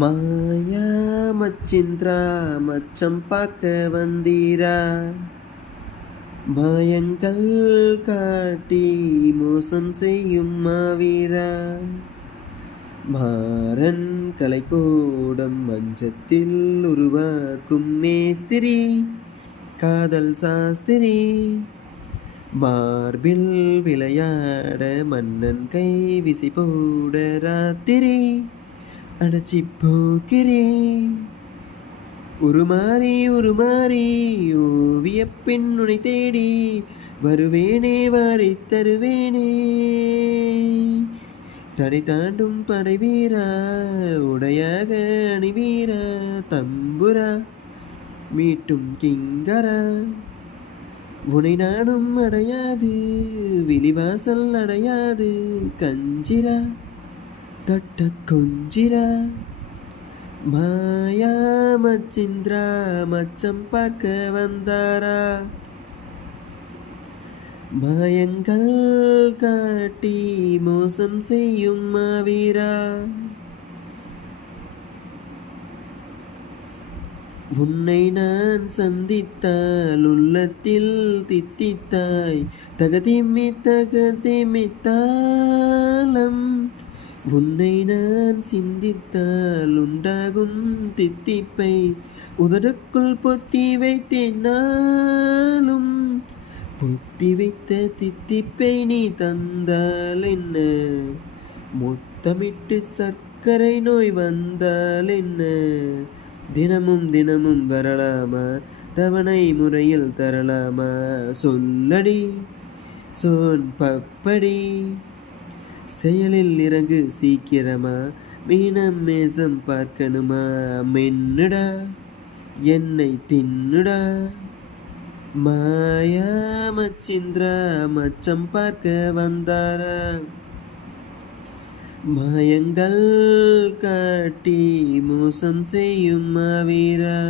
மாயா மச்சிந்திரா மச்சம் பார்க்க வந்தீரா, மாயங்கள் காட்டி மோசம் செய்யும் மாவீரா. மாறன் கலைக்கூடம் மஞ்சத்தில் உருவாக்கும் மேஸ்திரி, காதல் சாஸ்திரி. மார்பில் விளையாட மன்னன் கை விசி போட ராத்திரி அடைச்சி போக்கிறே. உருமாறி ஓவிய பெண் உனை தேடி வருவேனே, வாரி தருவேனே. தடை தாண்டும் படை வீரா, உடையாக அணிவீரா, தம்புரா மீட்டும் கிங்கரா. உனை நானும் அடையாது, விழிவாசல் அடையாது, கஞ்சிரா தொட்ட கொஞ்சிரா. மாயா மச்சிந்திரா மச்சம் பார்க்க வந்தாரா, மாயங்கள் காட்டி மோசம் செய்யும் மாவீரா. உன்னை நான் சந்தித்தால் உள்ளத்தில் தித்தித்தாய், தகதிமி தகதிமித்தாலம். உன்னை நான் சிந்தித்தால் உண்டாகும் தித்திப்பை உதடுக்குள் பொத்தி வைத்தேன் நாளும். பொத்தி வைத்த தித்திப்பை நீ தந்தால் என்ன, மொத்தமிட்டு சர்க்கரை நோய் வந்தால் என்ன. தினமும் தினமும் வரலாமா, தவணை முறையில் தரலாமா, சொல்லடி சோன் பப்படி. செயலில் இறங்கு சீக்கிரமா, மீனம் மேசம் பார்க்கணுமா, மென்னுடா என்னை தின்னுடா. மாயா மச்சிந்திரா மச்சம் பார்க்க வந்தாரா, மாயங்கள் காட்டி மோசம் செய்யும் மாவீரா.